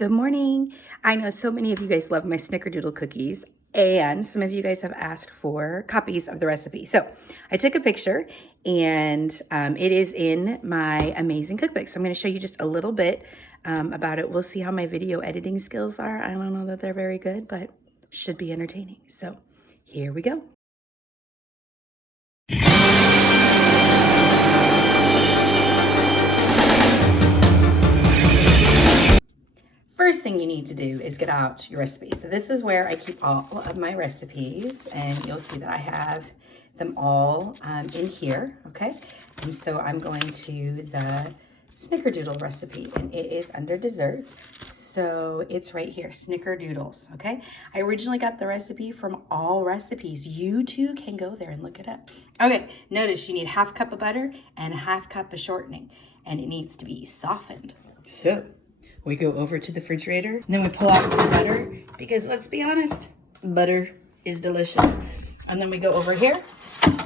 Good morning. I know so many of you guys love my Snickerdoodle cookies, and some of you guys have asked for copies of the recipe. So I took a picture, and it is in my amazing cookbook. So I'm going to show you just a little bit about it. We'll see how my video editing skills are. I don't know that they're very good, but should be entertaining. So here we go. First thing you need to do is get out your recipe. So this is where I keep all of my recipes, and you'll see that I have them all in here, okay? And so I'm going to the Snickerdoodle recipe, and it is under desserts. So it's right here, Snickerdoodles, okay? I originally got the recipe from All Recipes. You too can go there and look it up. Okay, notice you need 1/2 cup of butter and 1/2 cup of shortening, and it needs to be softened. So we go over to the refrigerator, and then we pull out some butter, because let's be honest, butter is delicious. And then we go over here,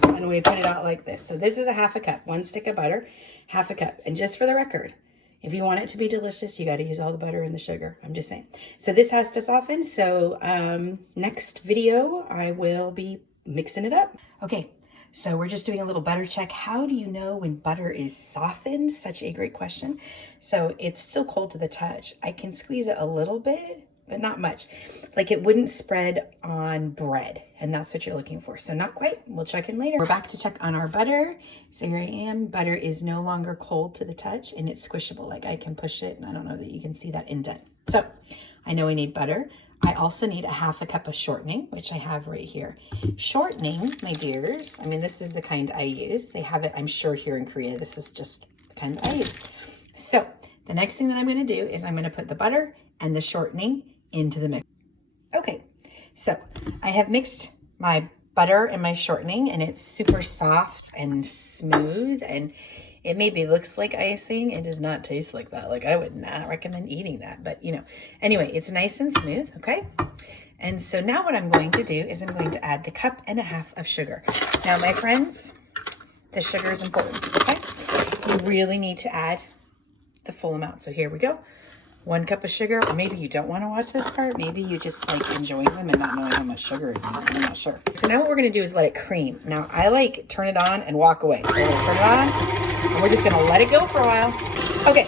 and we put it out like this. So this is a 1/2 cup, 1 stick of butter, 1/2 cup. And just for the record, if you want it to be delicious, you got to use all the butter and the sugar. I'm just saying. So this has to soften. So next video, I will be mixing it up. Okay. So we're just doing a little butter check. How do you know when butter is softened? Such a great question. So it's still cold to the touch. I can squeeze it a little bit, but not much. Like it wouldn't spread on bread, and that's what you're looking for. So not quite. We'll check in later. We're back to check on our butter. So here I am. Butter is no longer cold to the touch, and it's squishable. Like I can push it, and I don't know that you can see that indent. So I know we need butter. I also need 1/2 cup of shortening, which I have right here. Shortening, my dears, I mean, this is the kind I use. They have it, I'm sure, here in Korea. This is just the kind that I use. So the next thing that I'm going to do is I'm going to put the butter and the shortening into the mix. Okay, so I have mixed my butter and my shortening, and it's super soft and smooth, and it maybe looks like icing. It does not taste like that. Like I would not recommend eating that, but you know, anyway, it's nice and smooth, okay? And so now what I'm going to do is I'm going to add the 1.5 cups of sugar. Now, my friends, the sugar is important, okay? You really need to add the full amount. So here we go. 1 cup of sugar, or maybe you don't want to watch this part. Maybe you just like enjoying them and not knowing how much sugar is in them. I'm not sure. So now what we're going to do is let it cream. Now, I like turn it on and walk away. So we'll turn it on, and we're just going to let it go for a while. Okay.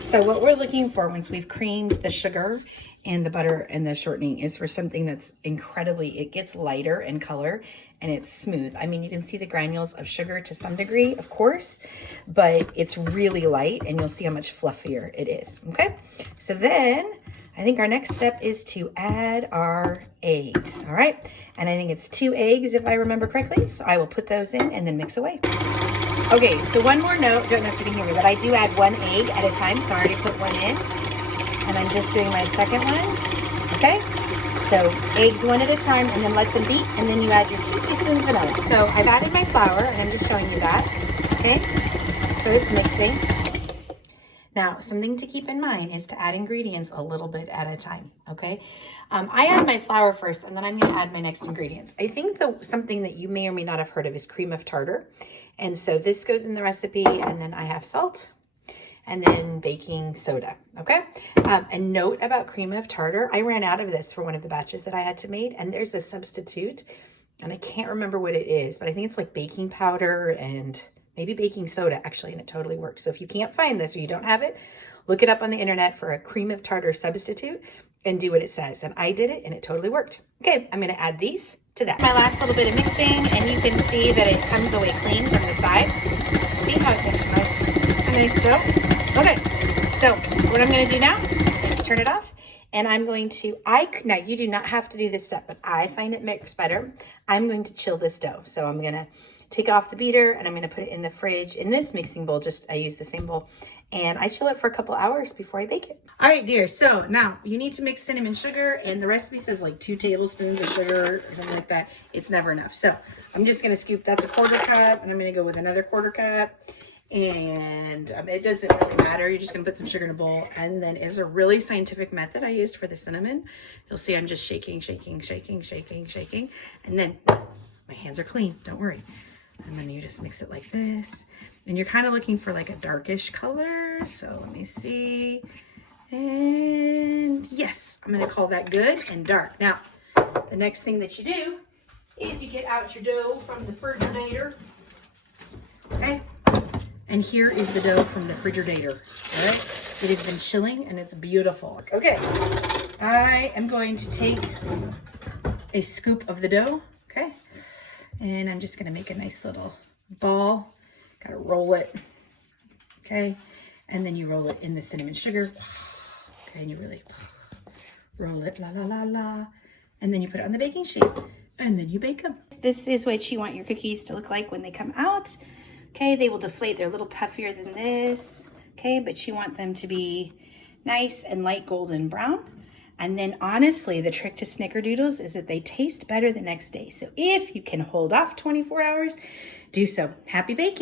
So what we're looking for once we've creamed the sugar and the butter and the shortening is for something that's incredibly, it gets lighter in color and it's smooth. I mean, you can see the granules of sugar to some degree, of course, but it's really light, and you'll see how much fluffier it is, okay? So then I think our next step is to add our eggs, all right? And I think it's 2 eggs if I remember correctly. So I will put those in and then mix away. Okay, so one more note, don't know if you can hear me, but I do add 1 egg at a time. So I already put 1 in, and I'm just doing my second one, okay? So eggs 1 at a time, and then let them beat, and then you add your 2 teaspoons vanilla. So I've added my flour, and I'm just showing you that, okay? So it's mixing. Now, something to keep in mind is to add ingredients a little bit at a time, okay? I add my flour first, and then I'm gonna add my next ingredients. I think something that you may or may not have heard of is cream of tartar. And so this goes in the recipe, and then I have salt, and then baking soda, okay? A note about cream of tartar, I ran out of this for one of the batches that I had to make, and there's a substitute, and I can't remember what it is, but I think it's like baking powder and maybe baking soda, actually, and it totally works. So if you can't find this or you don't have it, look it up on the internet for a cream of tartar substitute and do what it says. And I did it, and it totally worked. Okay, I'm gonna add these to that. My last little bit of mixing, and you can see that it comes away clean from the sides. See how it makes a nice dough? Okay, so what I'm gonna do now is turn it off, and I'm going to, now you do not have to do this step, but I find it mixed better. I'm going to chill this dough. So I'm gonna take off the beater, and I'm gonna put it in the fridge. In this mixing bowl, I use the same bowl, and I chill it for a couple hours before I bake it. All right, dear, so now you need to mix cinnamon sugar, and the recipe says like 2 tablespoons of sugar or something like that. It's never enough. So I'm just gonna scoop, that's a 1/4 cup, and I'm gonna go with another 1/4 cup. And it doesn't really matter. You're just gonna put some sugar in a bowl, and then is a really scientific method I used for the cinnamon. You'll see I'm just shaking, shaking, shaking, shaking, shaking, and then my hands are clean, don't worry. And then you just mix it like this, and you're kind of looking for like a darkish color. So let me see, and I'm gonna call that good and dark. Now, the next thing that you do is you get out your dough from the refrigerator, okay? And here is the dough from the refrigerator, all right? It has been chilling and it's beautiful. Okay, I am going to take a scoop of the dough, okay? And I'm just gonna make a nice little ball. Gotta roll it, okay? And then you roll it in the cinnamon sugar. Okay, and you really roll it, la, la, la, la. And then you put it on the baking sheet and then you bake them. This is what you want your cookies to look like when they come out. Okay, they will deflate. They're a little puffier than this. Okay, but you want them to be nice and light golden brown. And then honestly, the trick to Snickerdoodles is that they taste better the next day. So if you can hold off 24 hours, do so. Happy baking.